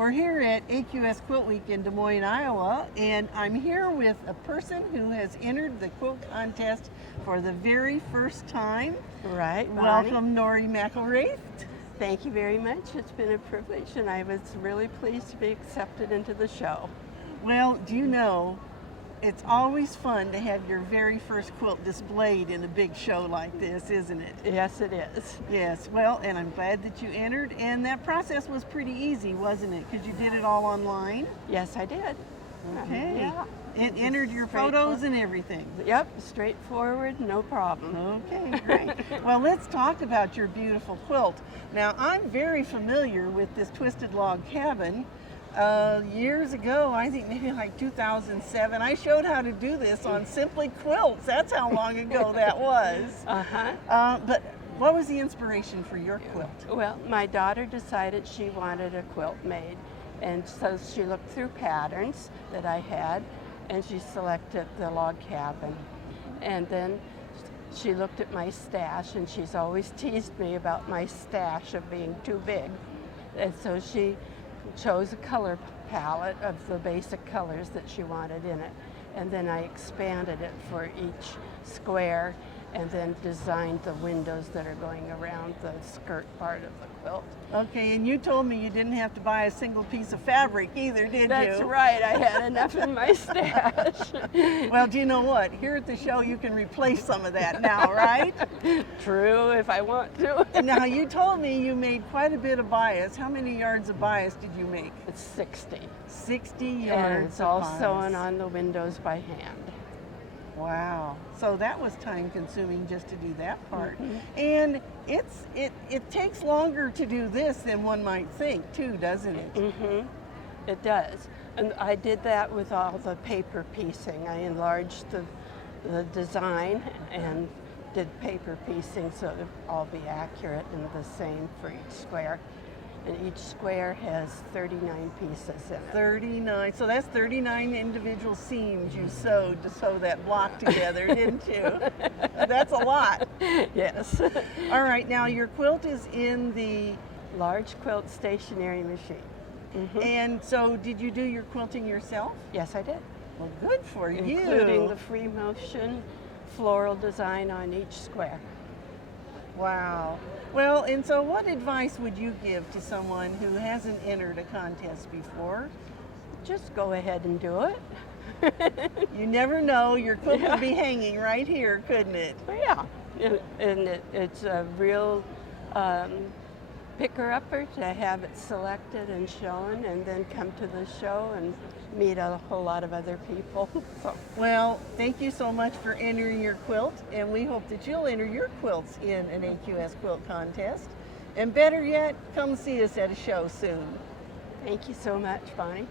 We're here at AQS Quilt Week in Des Moines, Iowa, and I'm here with a person who has entered the quilt contest for the very first time. Right, Bonnie. Welcome, Norrie MacIlraith. Thank you very much. It's been a privilege, and I was really pleased to be accepted into the show. Well, do you know, it's always fun to have your very first quilt displayed in a big show like this, isn't it? Yes, it is. Yes, well, and I'm glad that you entered, and that process was pretty easy, wasn't it? Because you did it all online? Yes, I did. Okay. Yeah. It entered your photos and everything. Yep, straightforward, no problem. Okay, great. Well, let's talk about your beautiful quilt. Now, I'm very familiar with this twisted log cabin. Years ago, I think maybe like 2007, I showed how to do this on Simply Quilts. That's how long ago that was. But what was the inspiration for your quilt? Well, my daughter decided she wanted a quilt made, and so she looked through patterns that I had, and she selected the log cabin. And then she looked at my stash, and she's always teased me about my stash of being too big. And so she chose a color palette of the basic colors that she wanted in it. And then I expanded it for each square, and then designed the windows that are going around the skirt part of the quilt. Okay, and you told me you didn't have to buy a single piece of fabric either, did you? That's right, I had enough in my stash. Well, do you know what? Here at the show you can replace some of that now, right? True, if I want to. Now, you told me you made quite a bit of bias. How many yards of bias did you make? It's 60. 60 yards And it's all of bias. sewn on the windows by hand. Wow. So that was time consuming just to do that part. And it takes longer to do this than one might think too, doesn't it? It does. And I did that with all the paper piecing. I enlarged the design and did paper piecing so it would all be accurate and the same for each square. And each square has 39 pieces in it. 39. So that's 39 individual seams you sewed to sew that block together, didn't you? That's a lot. Yes. All right, now your quilt is in the large quilt stationary machine. And so did you do your quilting yourself? Yes, I did. Well, good for you. Including the free motion floral design on each square. Wow. Well, and so what advice would you give to someone who hasn't entered a contest before? Just go ahead and do it. You never know, your quilt could be hanging right here, couldn't it? Yeah, and it's a real picker-upper to have it selected and shown, and then come to the show and meet a whole lot of other people. So. Well, thank you so much for entering your quilt, and we hope that you'll enter your quilts in an AQS quilt contest. And better yet, come see us at a show soon. Thank you so much, Bonnie.